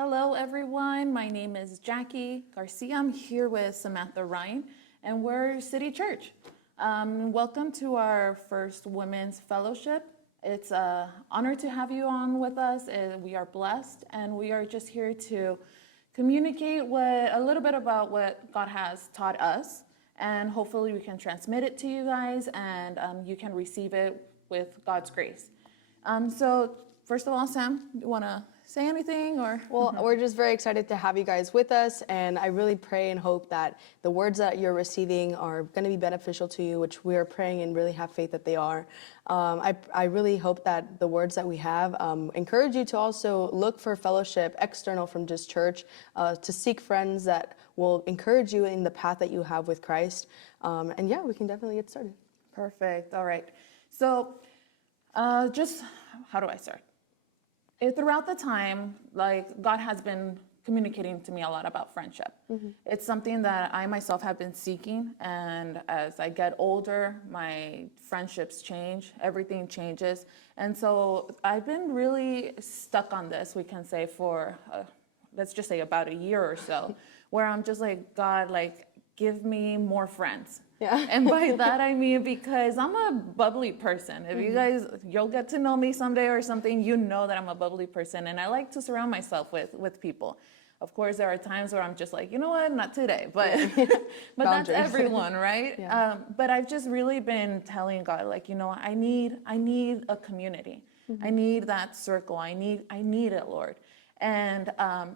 Hello, everyone. My name is Jackie Garcia. I'm here with Samantha Ryan, and we're City Church. Welcome to our first Women's Fellowship. It's an honor to have you on with us. We are blessed, and we are just here to communicate a little bit about what God has taught us, and hopefully we can transmit it to you guys, and you can receive it with God's grace. So first of all, Sam, you want to say anything or? Well, we're just very excited to have you guys with us, and I really pray and hope that the words that you're receiving are going to be beneficial to you, which we are praying and really have faith that they are. I really hope that the words that we have encourage you to also look for fellowship external from just church, to seek friends that will encourage you in the path that you have with Christ. And yeah, we can definitely get started. Perfect. All right. So just how do I start? Throughout the time, God has been communicating to me a lot about friendship. Mm-hmm. It's something that I myself have been seeking, and as I get older, my friendships change, everything changes. And so I've been really stuck on this, we can say, for, let's just say about a year or so, where I'm just like, God, give me more friends. Yeah. And by that, I mean, because I'm a bubbly person. If you guys, you'll get to know me someday or something, you know that I'm a bubbly person. And I like to surround myself with people. Of course, there are times where I'm just like, you know what, not today. But but that's everyone, right? Yeah. But I've just really been telling God, I need a community. Mm-hmm. I need that circle. I need it, Lord. And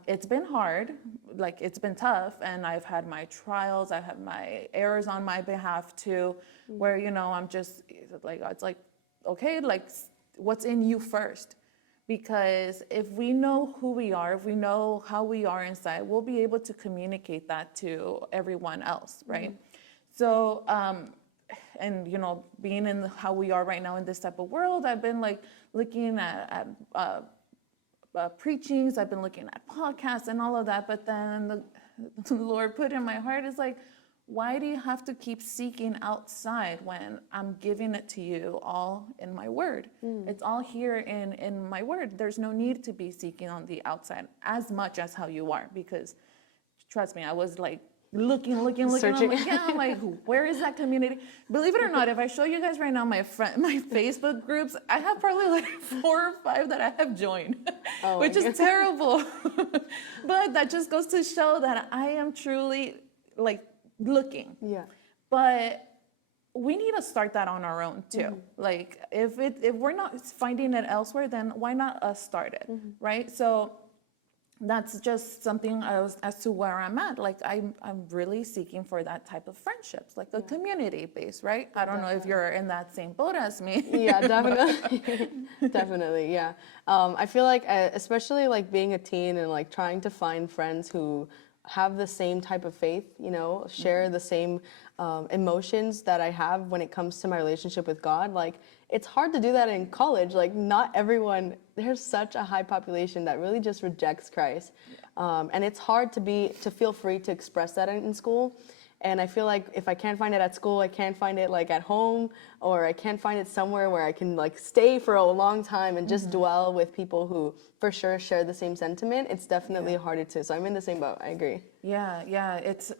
it's been hard, it's been tough, and I've had my trials, I've had my errors on my behalf too, where, I'm just it's like, okay, what's in you first? Because if we know who we are, if we know how we are inside, we'll be able to communicate that to everyone else, right? Mm-hmm. So, and, being in how we are right now in this type of world, I've been looking at preachings, I've been looking at podcasts and all of that, but then the Lord put in my heart is why do you have to keep seeking outside when I'm giving it to you all in my word? It's all here in my word. There's no need to be seeking on the outside as much as how you are, because trust me, I was looking, searching. I'm like, where is that community? Believe it or not, if I show you guys right now my Facebook groups, I have probably 4 or 5 that I have joined, which is terrible. But that just goes to show that I am truly looking. Yeah. But we need to start that on our own too. Mm-hmm. If we're not finding it elsewhere, then why not us start it, mm-hmm. right? So that's just something as to where I'm at. I'm really seeking for that type of friendships, a community base, right? I don't know if you're in that same boat as me. Yeah, definitely. Definitely, yeah. I feel especially being a teen and trying to find friends who have the same type of faith, share the same emotions that I have when it comes to my relationship with God. It's hard to do that in college. Not everyone, there's such a high population that really just rejects Christ. Yeah. And it's hard to feel free to express that in school. And I feel if I can't find it at school, I can't find it at home, or I can't find it somewhere where I can stay for a long time and just mm-hmm. dwell with people who for sure share the same sentiment. It's definitely harder to. So I'm in the same boat. I agree. Yeah. It's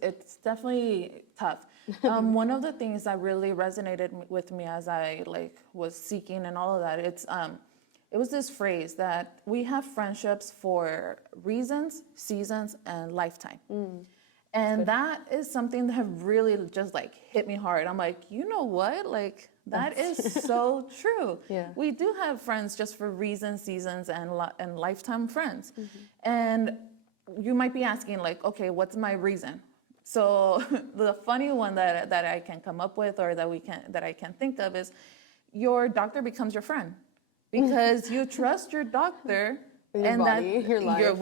definitely tough. One of the things that really resonated with me as I was seeking and all of that, it was this phrase that we have friendships for reasons, seasons, and lifetime. Mm. And that is something that really just hit me hard. I'm like, you know what? That is so true. Yeah. We do have friends just for reasons, seasons, and lifetime friends. Mm-hmm. And you might be asking okay, what's my reason? So the funny one that I can come up with, or that I can think of, is your doctor becomes your friend, because you trust your doctor. Your body, your life.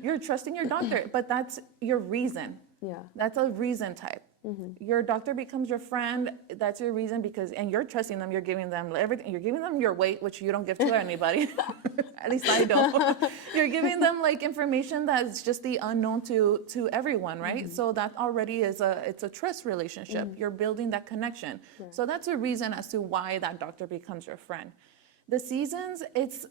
You're trusting your doctor, but that's your reason. Yeah. That's a reason type. Mm-hmm. Your doctor becomes your friend. That's your reason, and you're trusting them. You're giving them everything. You're giving them your weight, which you don't give to anybody. At least I don't. You're giving them information that's just the unknown to everyone, right? Mm-hmm. So that already is it's a trust relationship. Mm-hmm. You're building that connection. Yeah. So that's a reason as to why that doctor becomes your friend. The seasons, it's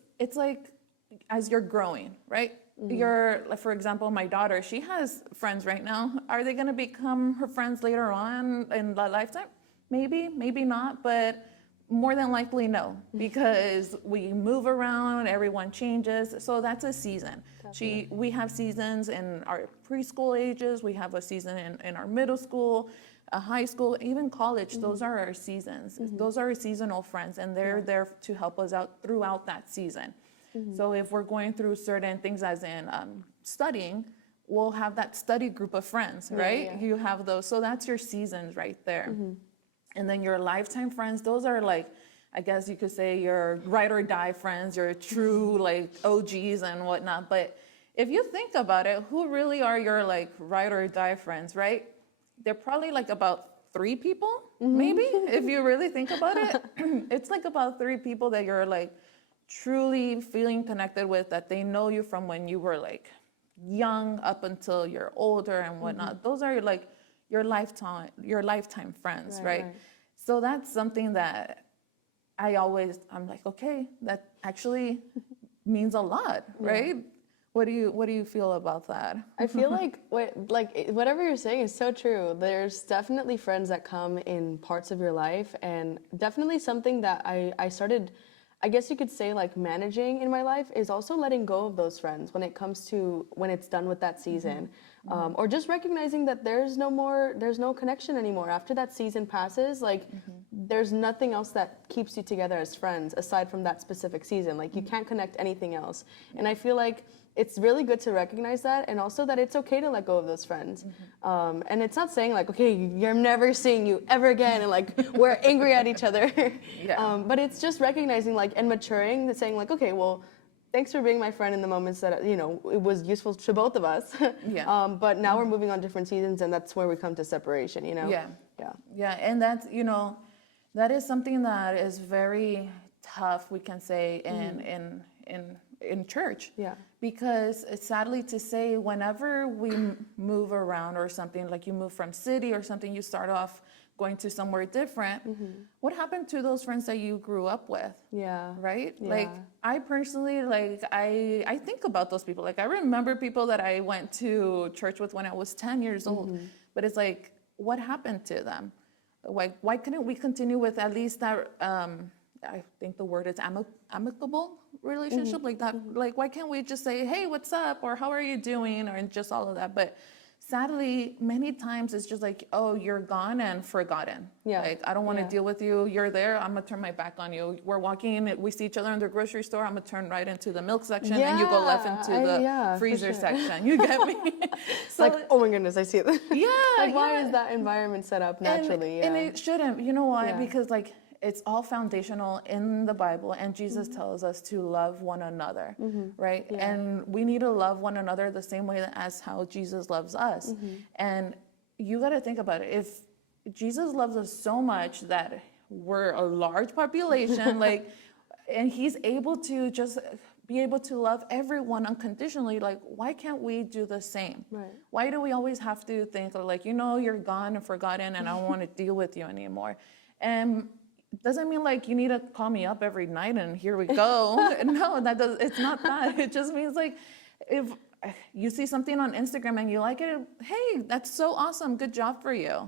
as you're growing, right? your, like, for example, my daughter, she has friends right now. Are they going to become her friends later on in the lifetime? Maybe, maybe not, but more than likely no, because we move around, everyone changes. So that's a season. We have seasons in our preschool ages, we have a season in our middle school, high school, even college. Those are our seasons. Those are our seasonal friends, and they're there to help us out throughout that season. So if we're going through certain things, as in studying, we'll have that study group of friends, right? You have those. So that's your seasons right there. And then your lifetime friends, those are like, I guess you could say your ride or die friends, your true like OGs and whatnot. But if you think about it, who really are your like ride or die friends, right? They're probably like about 3 people, maybe, if you really think about it. It's like about 3 people that you're like truly feeling connected with, that they know you from when you were like young up until you're older and whatnot. Those are like your lifetime friends, right? So that's something that I'm like, okay, that actually means a lot, right? What do you feel about that? I feel like whatever you're saying is so true. There's definitely friends that come in parts of your life, and definitely something that I started, I guess you could say, like managing in my life, is also letting go of those friends when it's done with that season. Or just recognizing that there's no connection anymore. After that season passes, like there's nothing else that keeps you together as friends aside from that specific season. Like you can't connect anything else. And I feel like it's really good to recognize that, and also that it's okay to let go of those friends. And it's not saying like, okay, you're never seeing you ever again, and like we're angry at each other. But it's just recognizing like and maturing, and saying like, okay, well, thanks for being my friend in the moments that it was useful to both of us. But now we're moving on different seasons, and that's where we come to separation. Yeah, and that's that is something that is very tough, we can say, in church. Because it's sadly to say, whenever we move around or something, like you move from city or something, you start off going to somewhere different. What happened to those friends that you grew up with? Right? Like I personally, like I think about those people. Like I remember people that I went to church with when I was 10 years old. But it's like, what happened to them? Like, why couldn't we continue with at least that, I think the word is amicable relationship, like that. Like, why can't we just say, hey, what's up? Or how are you doing? Or just all of that. But sadly, many times it's just like, oh, you're gone and forgotten. Like, I don't want to deal with you. You're there. I'm going to turn my back on you. We're walking. We see each other in the grocery store. I'm going to turn right into the milk section. And you go left into the freezer section. You get me? So, like, oh my goodness, I see it. Like, why is that environment set up naturally? And it shouldn't. You know why? Because, like, it's all foundational in the Bible, and Jesus tells us to love one another, right? And we need to love one another the same way as how Jesus loves us. And you got to think about it. If Jesus loves us so much that we're a large population, like, and he's able to just be able to love everyone unconditionally, like, why can't we do the same? Why do we always have to think like, you're gone and forgotten and I don't want to deal with you anymore? And doesn't mean like you need to call me up every night and here we go. No, it's not that. It just means like, if you see something on Instagram and you like it, hey, that's so awesome. Good job for you.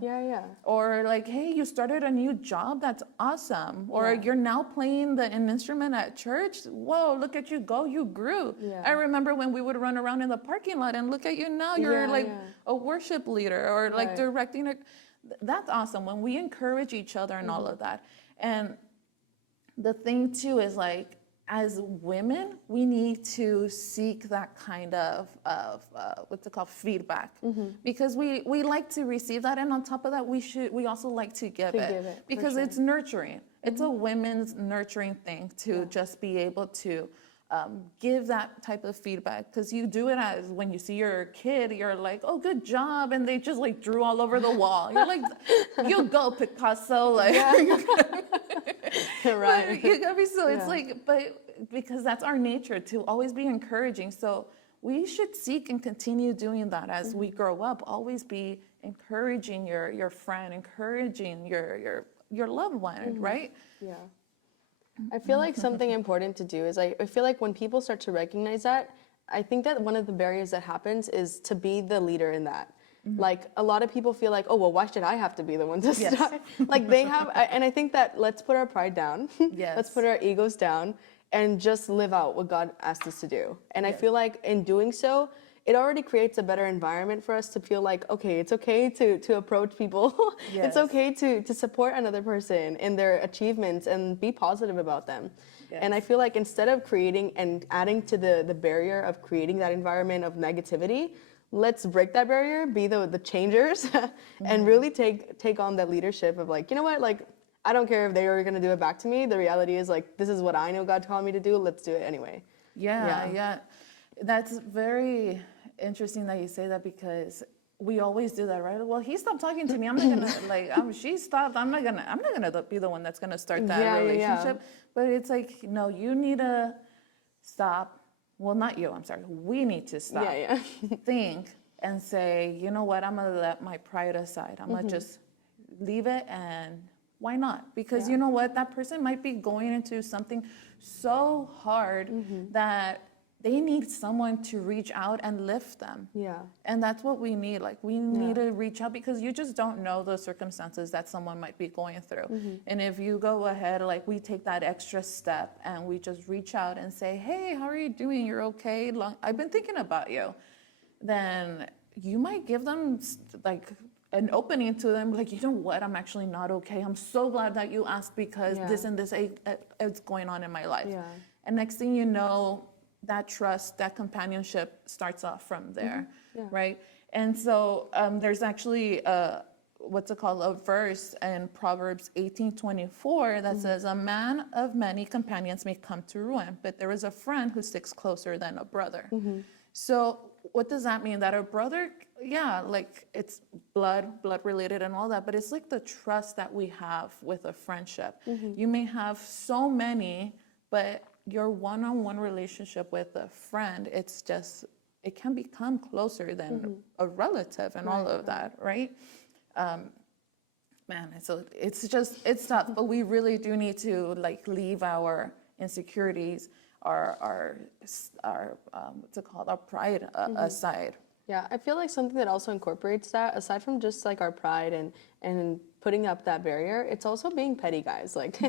Or like, hey, you started a new job. That's awesome. Or you're now playing an instrument at church. Whoa, look at you go. You grew. I remember when we would run around in the parking lot and look at you now. You're like a worship leader or like directing. That's awesome. When we encourage each other and all of that. And the thing too is like, as women, we need to seek that kind of what's it called, feedback, because we like to receive that, and on top of that, we also like to give it because it's nurturing. It's a women's nurturing thing to just be able to give that type of feedback, because you do it as when you see your kid, you're like, oh, good job, and they just like drew all over the wall. You're like, you go, Picasso, like. Right. You got me. So it's like, but because that's our nature, to always be encouraging. So we should seek and continue doing that as we grow up. Always be encouraging your friend, encouraging your loved one, right? I feel like something important to do is I feel like when people start to recognize that, I think that one of the barriers that happens is to be the leader in that. Like a lot of people feel like, oh, well, why should I have to be the one to Yes. start? Like they have, and I think that let's put our pride down. Yes. Let's put our egos down and just live out what God asked us to do. And I feel like in doing so, it already creates a better environment for us to feel like, okay, it's okay to approach people. It's Yes. okay to support another person in their achievements and be positive about them. And I Yes. feel like instead of creating and adding to the barrier of creating that environment of negativity, let's break that barrier, be the changers, and really take on that leadership of like, you know what, like, I don't care if they are going to do it back to me. The reality is like, this is what I know God called me to do. Let's do it anyway. Yeah. That's very interesting that you say that because we always do that, right? Well, he stopped talking to me. I'm not gonna like. She stopped. I'm not gonna be the one that's gonna start that relationship. But it's like, no, you need to stop. Well, not you. I'm sorry. We need to stop. Think and say, you know what? I'm gonna let my pride aside. I'm gonna just leave it, and why not? Because you know what? That person might be going into something so hard that they need someone to reach out and lift them. Yeah. And that's what we need. Like, we need to reach out because you just don't know the circumstances that someone might be going through. And if you go ahead, like, we take that extra step and we just reach out and say, hey, how are you doing? You're okay? I've been thinking about you. Then you might give them, like, an opening to them, like, you know what? I'm actually not okay. I'm so glad that you asked because this and this is going on in my life. And next thing you know, that trust, that companionship starts off from there, right? And so there's actually what's it called, a verse in Proverbs 18:24 that says, "A man of many companions may come to ruin, but there is a friend who sticks closer than a brother." So what does that mean? That a brother, like it's blood related and all that, but it's like the trust that we have with a friendship. You may have so many, but your one-on-one relationship with a friend, it can become closer than a relative and all of that, right? Man, so it's tough, but we really do need to like leave our insecurities, our what's it called, our pride aside. Yeah, I feel like something that also incorporates that, aside from just like our pride and putting up that barrier, it's also being petty, guys. Like,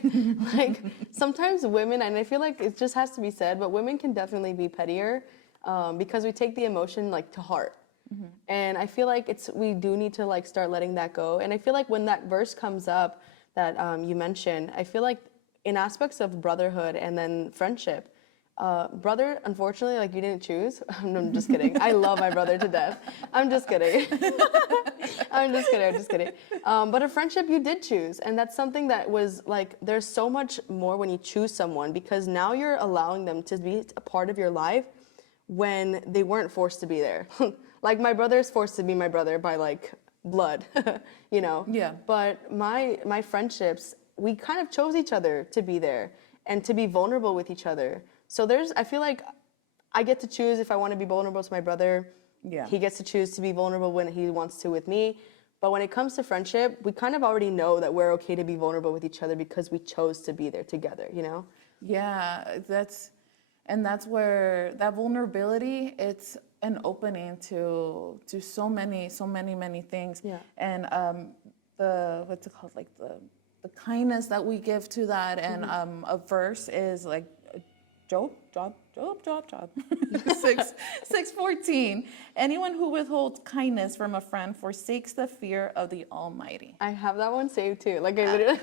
like sometimes women, and I feel like it just has to be said, but women can definitely be pettier because we take the emotion like to heart. And I feel like we do need to like start letting that go. And I feel like when that verse comes up that you mentioned, I feel like in aspects of brotherhood and then friendship, brother, unfortunately, like you didn't choose. I'm just kidding. I love my brother to death. I'm just kidding. I'm just kidding. But a friendship you did choose. And that's something that was like, there's so much more when you choose someone because now you're allowing them to be a part of your life when they weren't forced to be there. Like my brother is forced to be my brother by like blood, you know? Yeah. But my friendships, we kind of chose each other to be there and to be vulnerable with each other. So I feel like I get to choose if I want to be vulnerable to my brother. Yeah. He gets to choose to be vulnerable when he wants to with me. But when it comes to friendship, we kind of already know that we're okay to be vulnerable with each other because we chose to be there together, you know? Yeah, that's where that vulnerability, it's an opening to so many things. Yeah. And the what's it called, like the kindness that we give to that, and a verse is like Job 6:14. Anyone who withholds kindness from a friend forsakes the fear of the Almighty. I have that one saved too. Like I literally,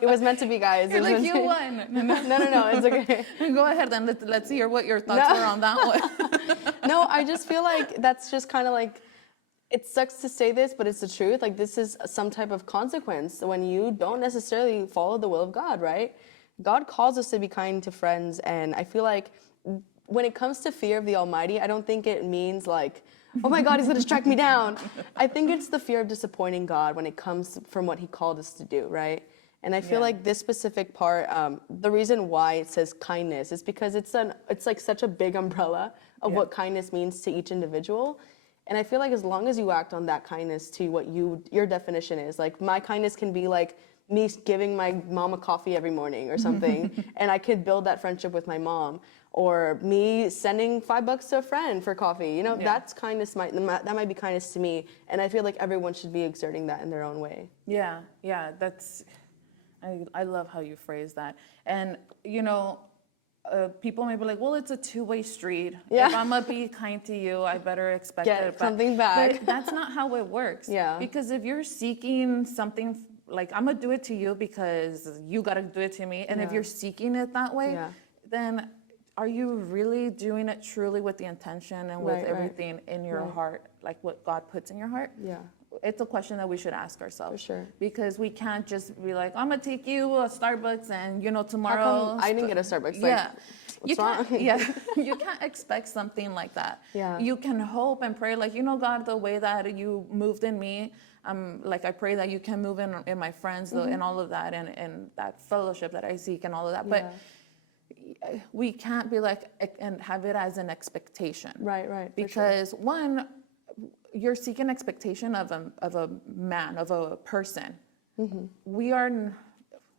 it was meant to be, guys. You're like, you won. No, it's okay. Go ahead then. Let's hear what your thoughts were on that one. No, I just feel like that's just kind of like, it sucks to say this, but it's the truth. Like this is some type of consequence when you don't necessarily follow the will of God, right? God calls us to be kind to friends, and I feel like when it comes to fear of the Almighty, I don't think it means like, oh my God, he's gonna strike me down. I think it's the fear of disappointing God when it comes from what he called us to do, right? And I feel like this specific part, the reason why it says kindness is because it's like such a big umbrella of what kindness means to each individual. And I feel like as long as you act on that kindness to what your definition is, like my kindness can be like me giving my mom a coffee every morning or something, and I could build that friendship with my mom. Or me sending $5 to a friend for coffee. You know, that's kindness. That might be kindness to me, and I feel like everyone should be exerting that in their own way. Yeah, yeah, I love how you phrase that. And, you know, people may be like, well, it's a two-way street. Yeah. If I'm going to be kind to you, I better expect Get it something back. But that's not how it works. Yeah. Because if you're seeking something, like, I'm going to do it to you because you got to do it to me. And if you're seeking it that way, then are you really doing it truly with the intention and with everything in your heart, like what God puts in your heart? Yeah. It's a question that we should ask ourselves. For sure. Because we can't just be like, I'm gonna take you to Starbucks and, you know, tomorrow. How come I didn't get a Starbucks? Yeah. What's wrong? You can't expect something like that. Yeah. You can hope and pray, like, you know, God, the way that you moved in me, like, I pray that you can move in my friends and all of that, and that fellowship that I seek and all of that. But we can't be like, and have it as an expectation. Right. Because one, you're seeking expectation of a man, of a person. We are,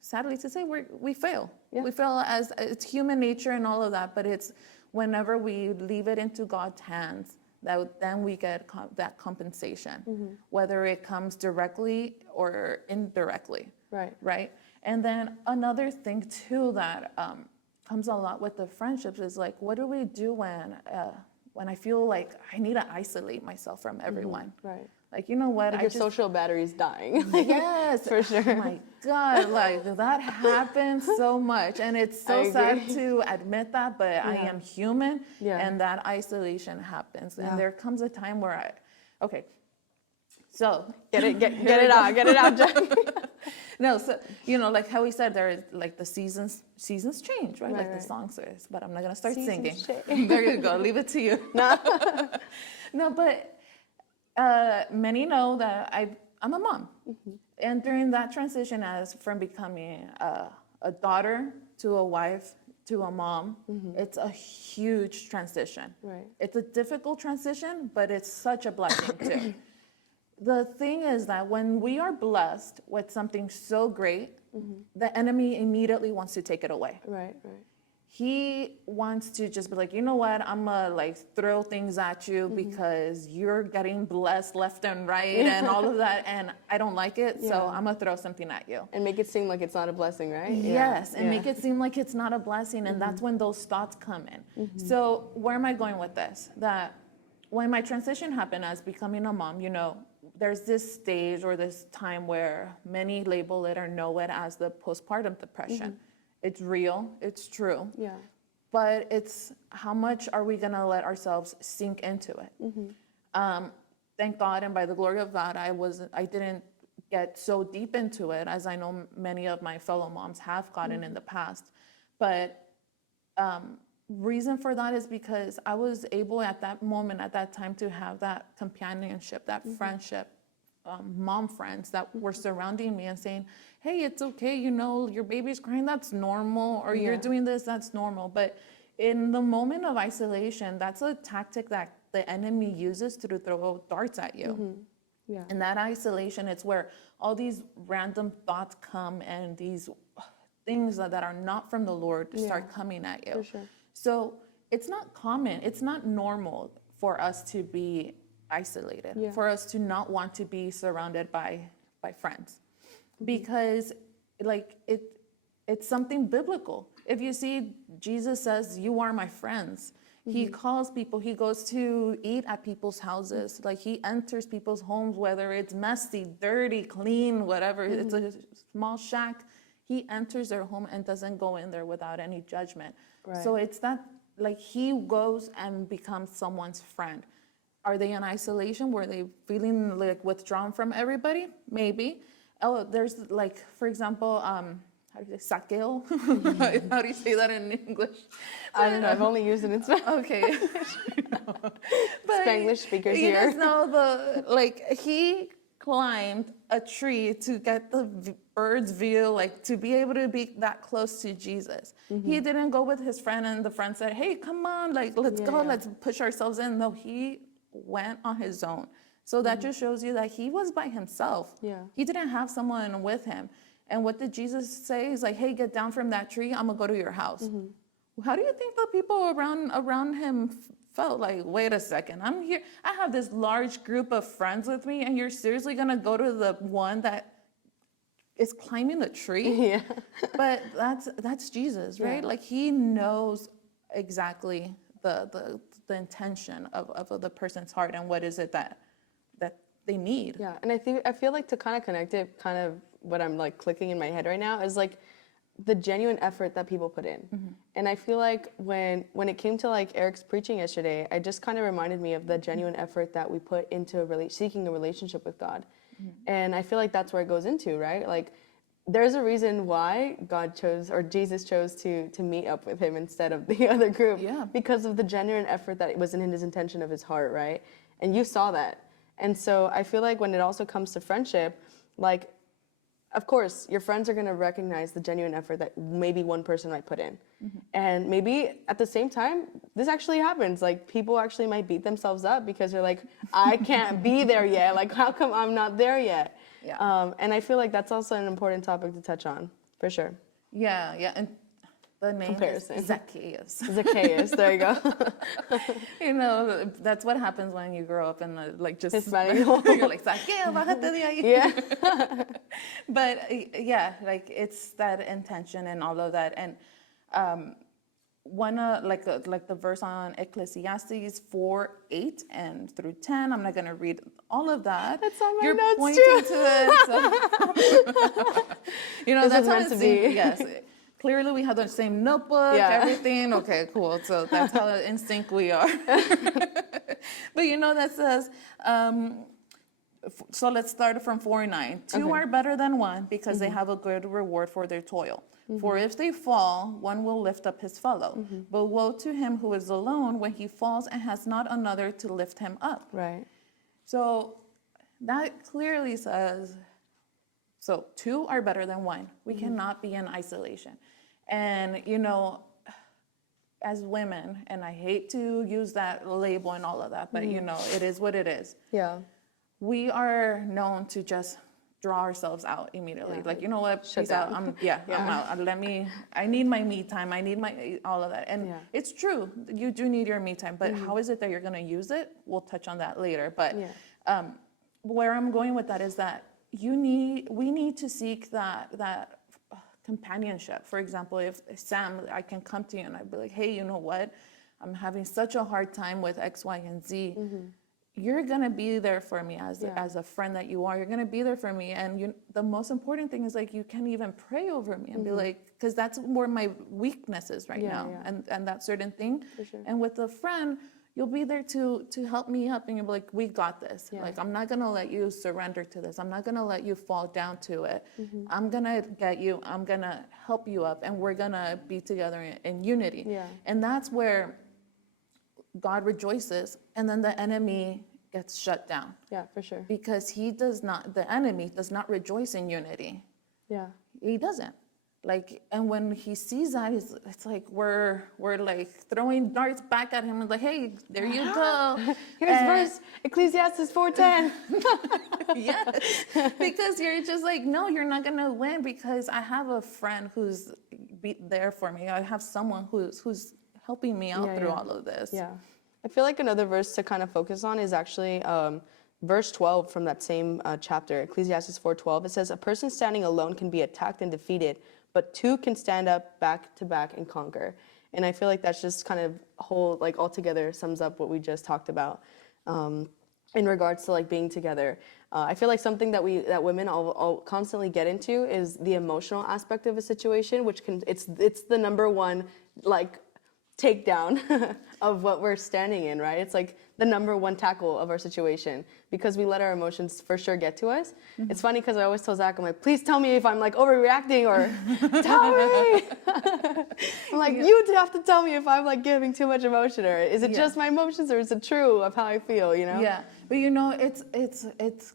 sadly to say, we fail. We fail as it's human nature and all of that, but it's whenever we leave it into God's hands that then we get that compensation, whether it comes directly or indirectly. Right. And then another thing too that comes a lot with the friendships is like, what do we do when I feel like I need to isolate myself from everyone? Right. Like, you know what? Like your social battery's dying. Yes. For sure. Oh my God. Like, that happens so much. And it's so sad to admit that, but I am human. And that isolation happens. And there comes a time where okay. So get it out, Jen. No, so, you know, like how we said, there is like the seasons change, right? Like the song says, but I'm not going to start singing. There you go. Leave it to you. No, but many know that I'm a mom. And during that transition from becoming a daughter to a wife to a mom, it's a huge transition. Right. It's a difficult transition, but it's such a blessing too. The thing is that when we are blessed with something so great, the enemy immediately wants to take it away. Right. He wants to just be like, you know what, I'm gonna like throw things at you because you're getting blessed left and right and all of that, and I don't like it, so I'm gonna throw something at you. And make it seem like it's not a blessing, right? Yes, and make it seem like it's not a blessing, and that's when those thoughts come in. So where am I going with this? That when my transition happened as becoming a mom, you know, there's this stage or this time where many label it or know it as the postpartum depression. It's real, it's true. Yeah. But it's how much are we gonna let ourselves sink into it? Thank God, and by the glory of God, I didn't get so deep into it as I know many of my fellow moms have gotten in the past. But reason for that is because I was able at that moment, at that time, to have that companionship, that friendship, mom friends that were surrounding me and saying, hey, it's okay, you know, your baby's crying, that's normal, or you're doing this, that's normal. But in the moment of isolation, that's a tactic that the enemy uses to throw darts at you. In that isolation, it's where all these random thoughts come and these things that are not from the Lord start coming at you. For sure. So it's not common, it's not normal for us to be isolated, for us to not want to be surrounded by friends. Because like it's something biblical. If you see, Jesus says, you are my friends. He calls people, he goes to eat at people's houses. Like he enters people's homes, whether it's messy, dirty, clean, whatever, it's a small shack. He enters their home and doesn't go in there without any judgment. Right. So it's that, like, he goes and becomes someone's friend. Are they in isolation? Were they feeling like withdrawn from everybody? Maybe. Oh, there's like, for example, how do you say, saqueo? How do you say that in English? I don't know. I've only used it in Spanish. Okay. Spanglish speakers you here. You just know he climbed a tree to get the bird's view, like to be able to be that close to Jesus. He didn't go with his friend and the friend said, hey, come on, like, let's go, let's push ourselves in. No, he went on his own. So that just shows you that he was by himself. Yeah. He didn't have someone with him. And what did Jesus say? He's like, hey, get down from that tree. I'm gonna go to your house. How do you think the people around him felt? Like, wait a second, I'm here. I have this large group of friends with me, and you're seriously gonna go to the one that is climbing the tree? Yeah. But that's Jesus, right? Yeah. Like he knows exactly the intention of the person's heart and what is it that they need. Yeah, and I feel like to kind of connect it, kind of what I'm like clicking in my head right now is like the genuine effort that people put in. And I feel like when it came to like Eric's preaching yesterday, I just kind of reminded me of the genuine effort that we put into seeking a relationship with God. And I feel like that's where it goes into, right? Like there's a reason why God chose or Jesus chose to meet up with him instead of the other group. Yeah. Because of the genuine effort that was in his intention of his heart, right? And you saw that. And so I feel like when it also comes to friendship, like, of course, your friends are going to recognize the genuine effort that maybe one person might put in. And maybe at the same time, this actually happens. Like, people actually might beat themselves up because they're like, I can't be there yet. Like, how come I'm not there yet? Yeah. And I feel like that's also an important topic to touch on, for sure. Yeah. And the name Comparison. is Zacchaeus. Zacchaeus, there you go. You know, that's what happens when you grow up in the, like, just Hispanic. you're like, Zacchaeus, bájate de ahí. Yeah. But yeah, like it's that intention and all of that. And one like the verse on Ecclesiastes 4:8 and through 10. I'm not gonna read all of that. That's on my You're notes pointing too. to it. So. You know, This that's is how meant it to seems. be. Yes. Clearly, we have the same notebook, Yeah. everything. Okay, cool. So that's how in sync we are. But you know, that says, so let's start from 4:9. Two Okay. are better than one because they have a good reward for their toil. For if they fall, one will lift up his fellow. But woe to him who is alone when he falls and has not another to lift him up. Right. So that clearly says, so two are better than one. We cannot be in isolation. And, you know, as women, and I hate to use that label and all of that, but, you know, it is what it is. Yeah. We are known to just draw ourselves out immediately. Yeah. Like, you know what, Shut peace out. down. I'm out. I need my me time. I need all of that. And Yeah. it's true, you do need your me time, but how is it that you're gonna use it? We'll touch on that later. But where I'm going with that is that we need to seek that companionship. For example, if Sam, I can come to you and I'd be like, hey, you know what? I'm having such a hard time with X, Y, and Z. You're gonna be there for me as a friend that you are. You're gonna be there for me, and the most important thing is like you can even pray over me and be like, because that's where my weakness is right now, and that certain thing. For sure. And with a friend, you'll be there to help me up, and you'll be like, we got this. Yeah. Like, I'm not gonna let you surrender to this. I'm not gonna let you fall down to it. I'm gonna get you. I'm gonna help you up, and we're gonna be together in unity. Yeah. And that's where God rejoices, and then the enemy gets shut down Yeah, for sure. because the enemy does not rejoice in unity. Yeah. He doesn't. Like, and when he sees that, it's like we're like throwing darts back at him and like, hey, there you go. Here's verse Ecclesiastes 4:10. Yes, because you're just like, no, you're not gonna win because I have a friend who's there for me. I have someone who's helping me out through all of this. Yeah. I feel like another verse to kind of focus on is actually verse 12 from that same chapter, Ecclesiastes 4:12. It says, a person standing alone can be attacked and defeated, but two can stand up back to back and conquer. And I feel like that's just kind of altogether sums up what we just talked about in regards to like being together. I feel like something that women all constantly get into is the emotional aspect of a situation, which it's the number one like takedown of what we're standing in, right? It's like the number one tackle of our situation because we let our emotions for sure get to us. It's funny because I always tell Zach, I'm like, please tell me if I'm like overreacting or tell me. I'm like, you have to tell me if I'm like giving too much emotion or is it just my emotions or is it true of how I feel, you know? Yeah, but you know, it's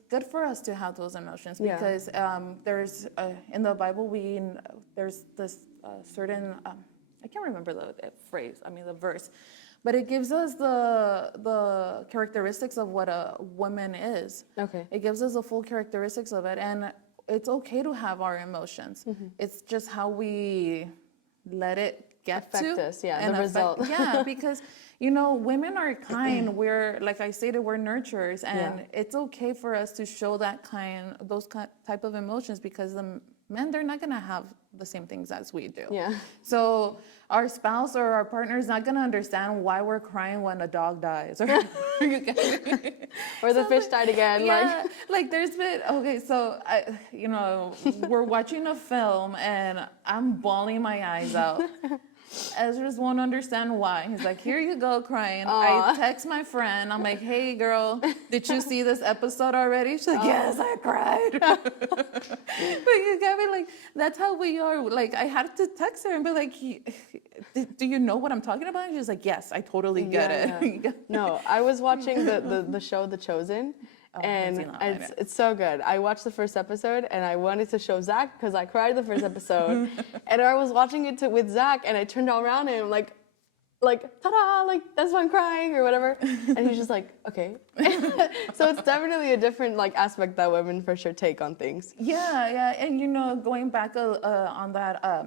good for us to have those emotions because there's in the Bible there's this certain I can't remember the verse, but it gives us the characteristics of what a woman is. Okay. It gives us the full characteristics of it, and it's okay to have our emotions. It's just how we let it get Affect to us, yeah, and the result. Yeah, because women are kind. We're, like I stated, we're nurturers, and Yeah. it's okay for us to show those type of emotions, because the men, they're not gonna have the same things as we do. Yeah. So our spouse or our partner is not gonna understand why we're crying when a dog dies, or you get me? Or the fish died again. Yeah, like there's been, okay, so we're watching a film and I'm bawling my eyes out. Ezra won't understand why. He's like, here you go, crying. I text my friend. I'm like, hey, girl, did you see this episode already? She's like, yes, I cried. But you get me? Like, that's how we are. Like, I had to text her and be like, do you know what I'm talking about? And she's like, yes, I totally get it. Yeah. No, I was watching the show The Chosen. And it's so good. I watched the first episode and I wanted to show Zach because I cried the first episode. And I was watching it with Zach and I turned all around and I'm like, ta-da, like that's why I'm crying or whatever. And he's just like, okay. So it's definitely a different aspect that women for sure take on things. Yeah. And going back on that,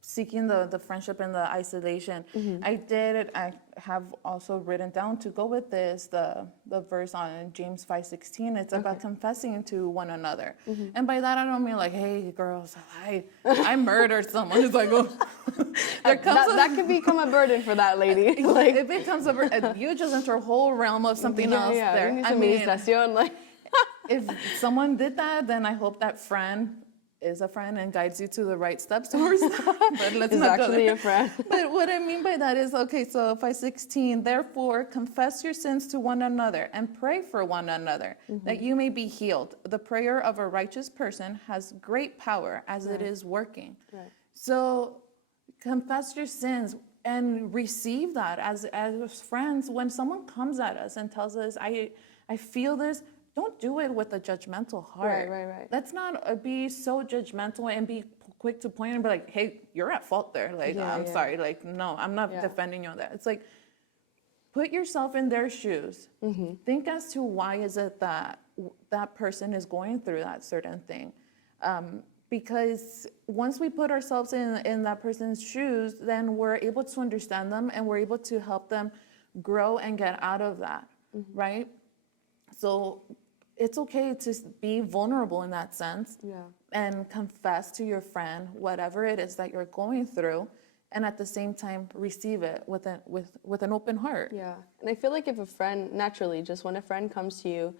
seeking the friendship and the isolation, I have also written down to go with this the verse on James 5:16. It's about confessing to one another, and by that I don't mean like, hey girls, I murdered someone. It's like, oh, that could become a burden for that lady. It becomes you just enter a whole realm of something else there. I mean, if someone did that, then I hope that friend is a friend and guides you to the right steps towards that. But let's is not actually a friend. But what I mean by that is, okay, so 5:16, therefore confess your sins to one another and pray for one another that you may be healed. The prayer of a righteous person has great power as it is working. Right. So confess your sins and receive that as friends. When someone comes at us and tells us, I feel this, don't do it with a judgmental heart. Right. Let's not be so judgmental and be quick to point and be like, hey, you're at fault there. Like, I'm sorry. Like, no, I'm not defending you on that. It's like, put yourself in their shoes. Think as to why is it that that person is going through that certain thing. Because once we put ourselves in that person's shoes, then we're able to understand them and we're able to help them grow and get out of that, right? So it's okay to be vulnerable in that sense and confess to your friend whatever it is that you're going through, and at the same time receive it with an open heart. Yeah, and I feel like if a friend, naturally, just when a friend comes to you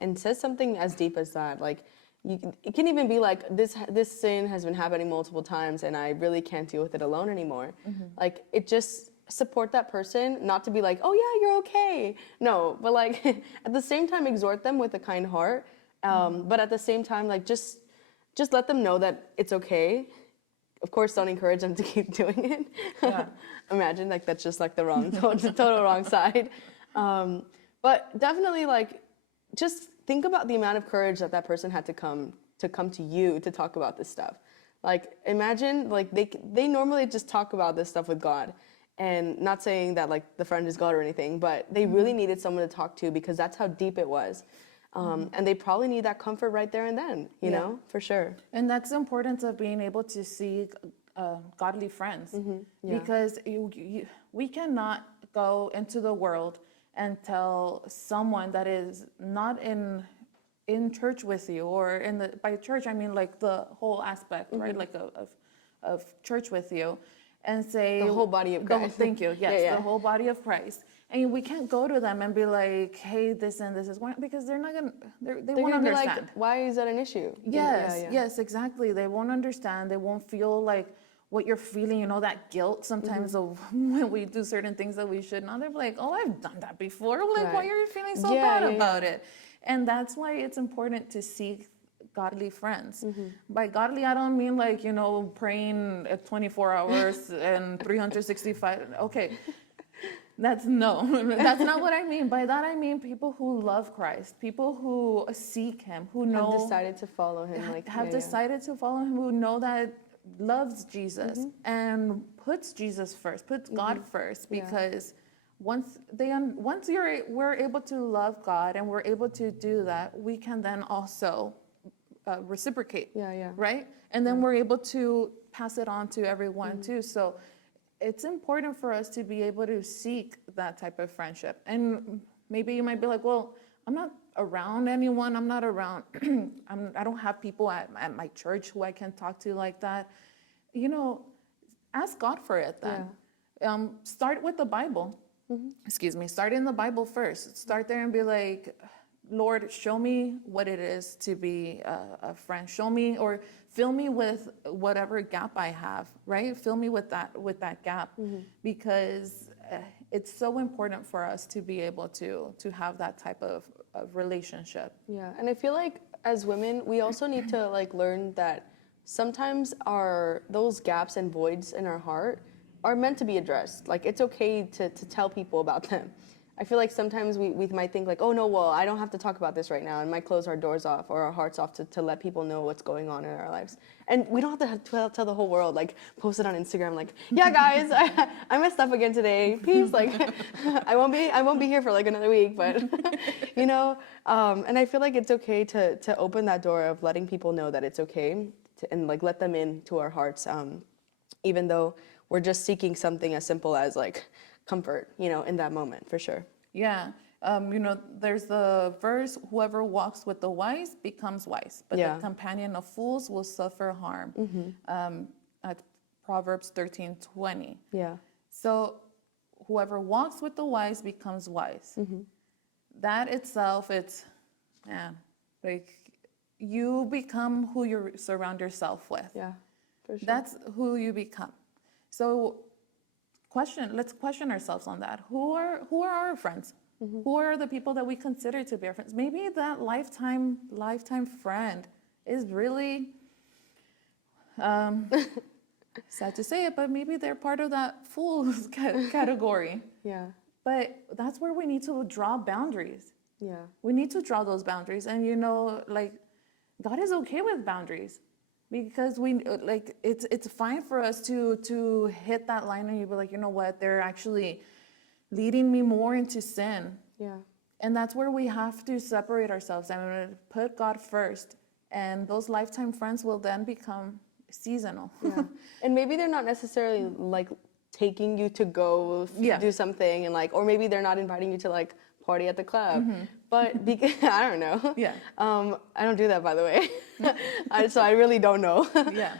and says something as deep as that, like it can even be like, this sin has been happening multiple times and I really can't deal with it alone anymore. Like, it just support that person, not to be like, oh yeah, you're okay. No, but like at the same time exhort them with a kind heart. But at the same time, like just let them know that it's okay. Of course, don't encourage them to keep doing it. Yeah. Imagine like that's just like the total wrong side. But definitely like just think about the amount of courage that person had to come to you to talk about this stuff. Like imagine like they normally just talk about this stuff with God. And not saying that like the friend is God or anything, but they really needed someone to talk to because that's how deep it was. And they probably need that comfort right there and then, you know, for sure. And that's the importance of being able to seek godly friends. Because we cannot go into the world and tell someone that is not in church with you, or by church, I mean like the whole aspect, right? Like of church with you. And say the whole body of Christ. Thank you. Yes, the whole body of Christ. And we can't go to them and be like, "Hey, this and this is going," because they're not gonna. They won't understand. Like, why is that an issue? Yes, exactly. They won't understand. They won't feel like what you're feeling. You know, that guilt sometimes of when we do certain things that we should not. They're like, "Oh, I've done that before." Like, why are you feeling so bad about it? And that's why it's important to seek godly friends. By godly, I don't mean like, praying 24 hours and 365. Okay. That's not what I mean. By that, I mean people who love Christ, people who seek him, who know. Have decided to follow him. Have decided to follow him, who know that loves Jesus and puts Jesus first, puts God first, because once we're able to love God and we're able to do that, we can then also reciprocate. Yeah. Right? And then we're able to pass it on to everyone too. So it's important for us to be able to seek that type of friendship. And maybe you might be like, well, I'm not around anyone. I'm not around, I don't have people at my church who I can talk to like that. You know, ask God for it then. Start with the Bible. Excuse me. Start in the Bible first. Start there and be like, Lord, show me what it is to be a friend. Show me or fill me with whatever gap I have, right? Fill me with that gap, because it's so important for us to be able to have that type of relationship. Yeah, and I feel like as women, we also need to like learn that sometimes those gaps and voids in our heart are meant to be addressed. Like it's okay to tell people about them. I feel like sometimes we might think like, oh no, well, I don't have to talk about this right now, and might close our doors off or our hearts off to let people know what's going on in our lives. And we don't have to tell the whole world, like post it on Instagram, like, yeah guys, I messed up again today, peace, like I won't be here for like another week, but you know, and I feel like it's okay to open that door of letting people know that it's okay and like let them into our hearts, even though we're just seeking something as simple as like comfort, you know, in that moment, for sure. Yeah. You know, there's the verse, whoever walks with the wise becomes wise, but the companion of fools will suffer harm. At Proverbs 13:20. Yeah. So whoever walks with the wise becomes wise. That itself, it's, man, like you become who you surround yourself with. Yeah, for sure. That's who you become. So let's question ourselves on that. Who are our friends? Who are the people that we consider to be our friends? Maybe that lifetime friend is really sad to say it, but maybe they're part of that fools category. Yeah. But that's where we need to draw boundaries. Yeah. We need to draw those boundaries, and you know, like God is okay with boundaries. Because we like it's fine for us to hit that line and you be like, you know what, they're actually leading me more into sin. Yeah. And that's where we have to separate ourselves and put God first. And those lifetime friends will then become seasonal. Yeah. And maybe they're not necessarily like taking you to go do something and like, or maybe they're not inviting you to like party at the club. But because, I don't know. Yeah. I don't do that, by the way. So I really don't know. Yeah.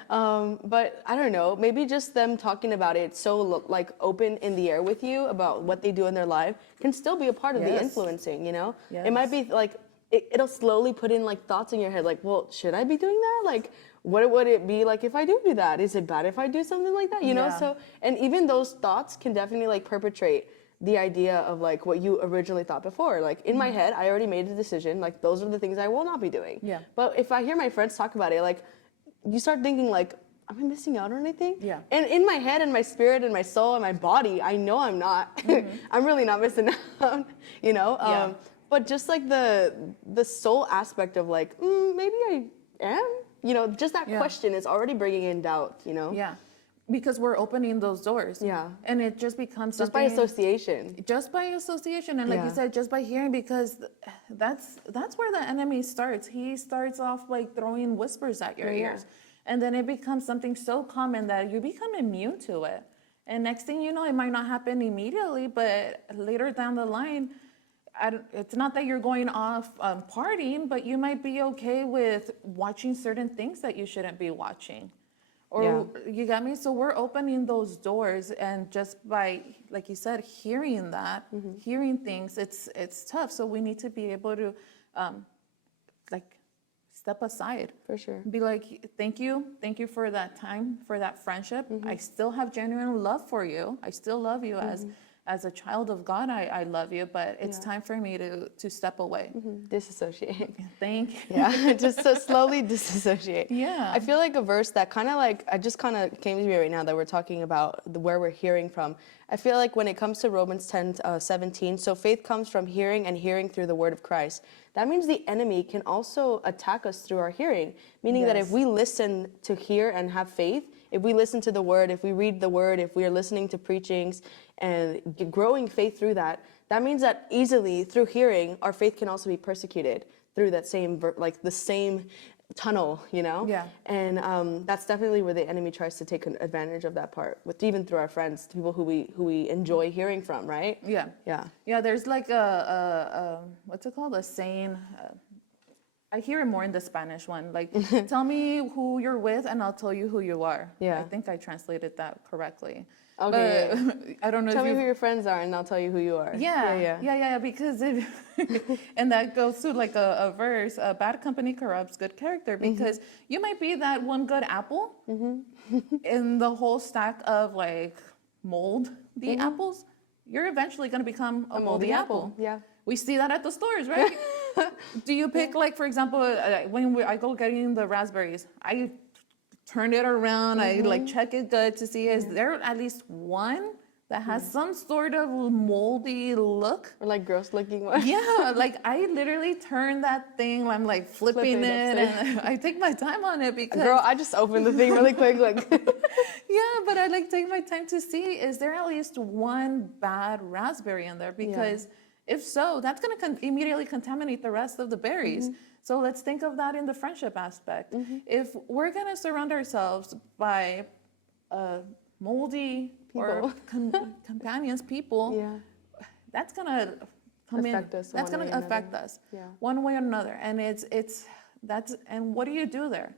But I don't know. Maybe just them talking about it so like open in the air with you about what they do in their life can still be a part of the influencing, you know? It might be like, it'll slowly put in like thoughts in your head like, well, should I be doing that? Like, what would it be like if I do that? Is it bad if I do something like that? You know? So, and even those thoughts can definitely like perpetrate the idea of like what you originally thought before. Like in my head, I already made a decision, like those are the things I will not be doing. Yeah. But if I hear my friends talk about it, like you start thinking like, am I missing out on anything? Yeah. And in my head and my spirit and my soul and my body, I know I'm not. I'm really not missing out, you know? But just like the soul aspect of like, maybe I am, you know, just that question is already bringing in doubt, you know? Yeah. Because we're opening those doors. Yeah. And it just becomes Just by association. Just by association. And like you said, just by hearing, because that's where the enemy starts. He starts off like throwing whispers at your ears. And then it becomes something so common that you become immune to it. And next thing you know, it might not happen immediately, but later down the line, it's not that you're going off partying, but you might be okay with watching certain things that you shouldn't be watching. Or you got me? So we're opening those doors, and just by, like you said, hearing that, hearing things, it's tough. So we need to be able to, like, step aside. For sure. Be like, thank you for that time, for that friendship. I still have genuine love for you. I still love you as a child of God. I love you, but it's time for me to step away. Disassociate. Thank you. Yeah, just to slowly disassociate. Yeah. I feel like a verse that kind of like, I just kind of came to me right now that we're talking about where we're hearing from. I feel like when it comes to Romans 10:17, so faith comes from hearing and hearing through the word of Christ. That means the enemy can also attack us through our hearing, meaning that if we listen to hear and have faith, if we listen to the word, if we read the word, if we are listening to preachings and growing faith through that, that means that easily through hearing, our faith can also be persecuted through that same, like the same tunnel, you know? Yeah. And that's definitely where the enemy tries to take advantage of that part, with even through our friends, people who we enjoy hearing from, right? Yeah. Yeah. Yeah, there's like a what's it called? A saying. I hear it more in the Spanish one. Like, tell me who you're with, and I'll tell you who you are. Yeah. I think I translated that correctly. Okay. But I don't know Tell if me who you. your friends are, and I'll tell you who you are. Yeah. Because if, and that goes to like a verse. Bad company corrupts good character, because you might be that one good apple in the whole stack of like moldy apples. You're eventually going to become a moldy apple. Yeah. We see that at the stores, right? Do you pick, like, for example, I go getting the raspberries, I turn it around, I like check it good to see, is there at least one that has some sort of moldy look? Or like gross looking one. Yeah, like I literally turn that thing, I'm like flipping it, and I take my time on it because. Girl, I just opened the thing really quick, like. Yeah, but I like take my time to see, is there at least one bad raspberry in there? Because if so, that's going to immediately contaminate the rest of the berries. So let's think of that in the friendship aspect. If we're going to surround ourselves by moldy or companions, people, that's going to come Affect in. us That's one going way to or affect another. us Yeah. one way or another. And and what do you do there?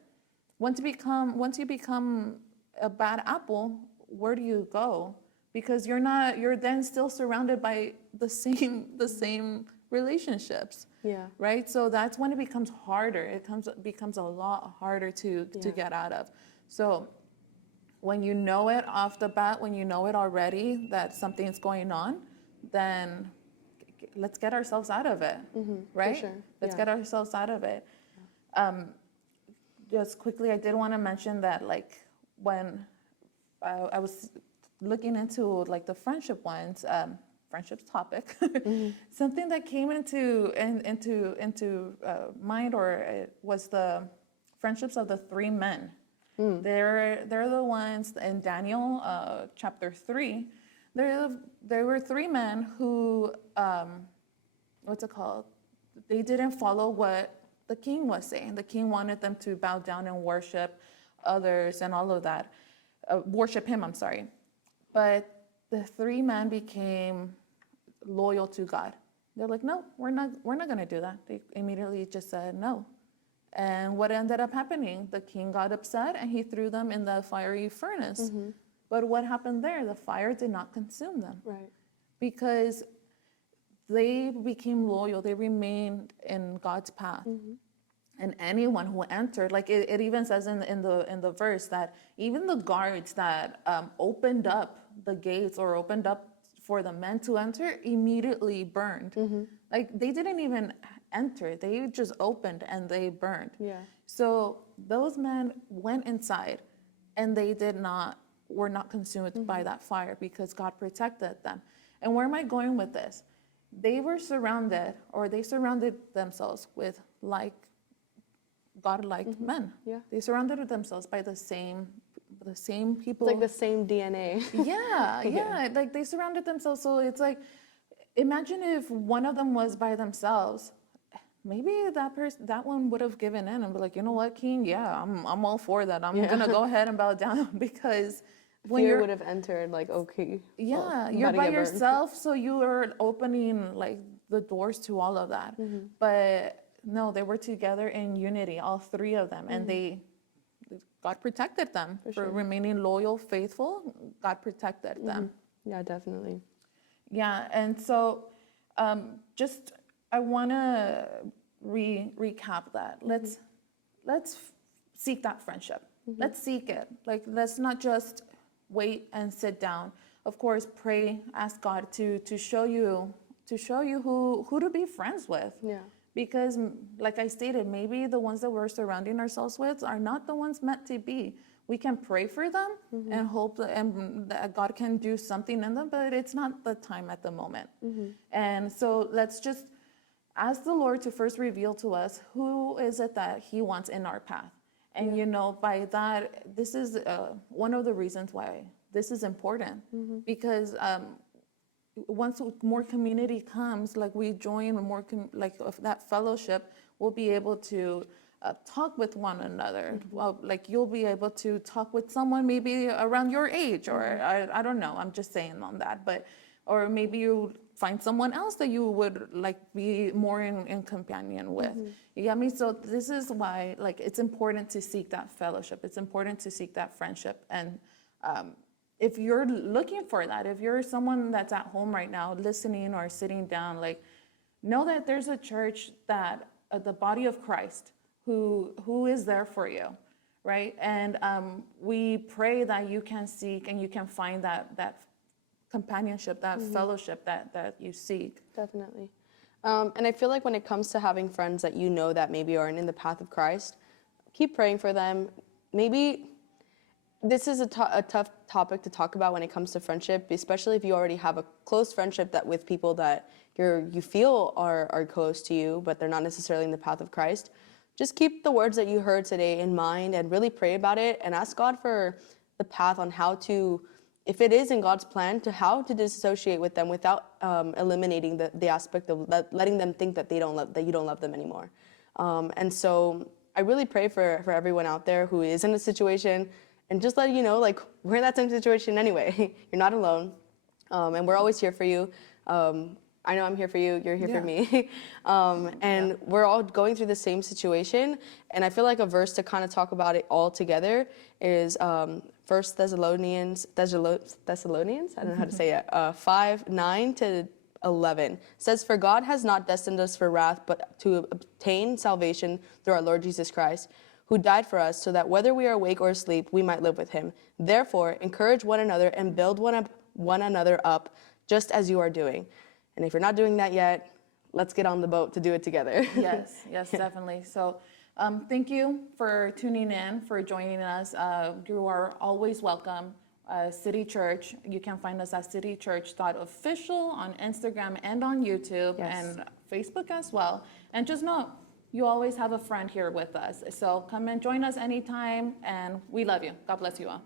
Once you become a bad apple, where do you go? Because you're then still surrounded by the same relationships. Yeah. Right? So that's when it becomes harder. Becomes a lot harder to get out of. So when you know it off the bat, when you know it already that something's going on, then let's get ourselves out of it. Right? For sure. Let's get ourselves out of it. Just quickly, I did want to mention that, like, when I was looking into like the friendship ones, friendships topic, something that came into mind, or it was the friendships of the three men. They're the ones in Daniel chapter 3. There were three men who what's it called? They didn't follow what the king was saying. The king wanted them to bow down and worship others and all of that. Worship him, I'm sorry. But the three men became loyal to God. They're like, no, we're not going to do that. They immediately just said no. And what ended up happening? The king got upset and he threw them in the fiery furnace. But what happened there? The fire did not consume them. Right. Because they became loyal. They remained in God's path. And anyone who entered, like it even says in the verse that even the guards that opened up the gates or opened up for the men to enter immediately burned. Like they didn't even enter; they just opened and they burned. Yeah. So those men went inside, and they were not consumed by that fire because God protected them. And where am I going with this? They surrounded themselves with God-like men. Yeah. They surrounded themselves by the same people. It's like the same DNA. Yeah. Like they surrounded themselves. So it's like, imagine if one of them was by themselves. Maybe that one would have given in and be like, you know what, King? Yeah, I'm all for that. I'm gonna go ahead and bow down because when Fear would have entered, like, okay. Yeah, you're by yourself, so you are opening like the doors to all of that. But no, they were together in unity, all three of them, and God protected them for remaining loyal, faithful. God protected them. Yeah, definitely. Yeah, and so just I want to recap that. Let's seek that friendship. Let's seek it. Like, let's not just wait and sit down. Of course, pray, ask God to show you who to be friends with. Yeah. Because, like I stated, maybe the ones that we're surrounding ourselves with are not the ones meant to be. We can pray for them and hope that God can do something in them, but it's not the time at the moment. And so let's just ask the Lord to first reveal to us who is it that He wants in our path. And, by that, this is one of the reasons why this is important. Because once more community comes, like we join more, of that fellowship, we'll be able to talk with one another. Well, like you'll be able to talk with someone maybe around your age, or I don't know. I'm just saying on that, but or maybe you find someone else that you would like be more in companion with. You get me? So this is why like it's important to seek that fellowship. It's important to seek that friendship. And if you're looking for that, if you're someone that's at home right now listening or sitting down, like know that there's a church that the body of Christ who is there for you, right? And we pray that you can seek and you can find that companionship, that fellowship that you seek. Definitely. And I feel like when it comes to having friends that you know that maybe aren't in the path of Christ, keep praying for them. Maybe this is a tough topic to talk about when it comes to friendship, especially if you already have a close friendship that with people that you feel are close to you, but they're not necessarily in the path of Christ. Just keep the words that you heard today in mind and really pray about it and ask God for the path on how to, if it is in God's plan, to how to disassociate with them without eliminating the aspect of letting them think that you don't love them anymore. And so I really pray for everyone out there who is in a situation, and just let you know, like, we're in that same situation anyway. You're not alone, and we're always here for you. I know I'm here for you, you're here for me. And we're all going through the same situation. And I feel like a verse to kind of talk about it all together is 1 Thessalonians, I don't know how to say it, 5:9-11. Says, "For God has not destined us for wrath, but to obtain salvation through our Lord Jesus Christ, who died for us, so that whether we are awake or asleep, we might live with him. Therefore, encourage one another and build one another up, just as you are doing." And if you're not doing that yet, let's get on the boat to do it together. Yes, definitely. So thank you for tuning in, for joining us. You are always welcome. City Church, you can find us at citychurch.official on Instagram and on YouTube and Facebook as well. And just know, you always have a friend here with us. So come and join us anytime, and we love you. God bless you all.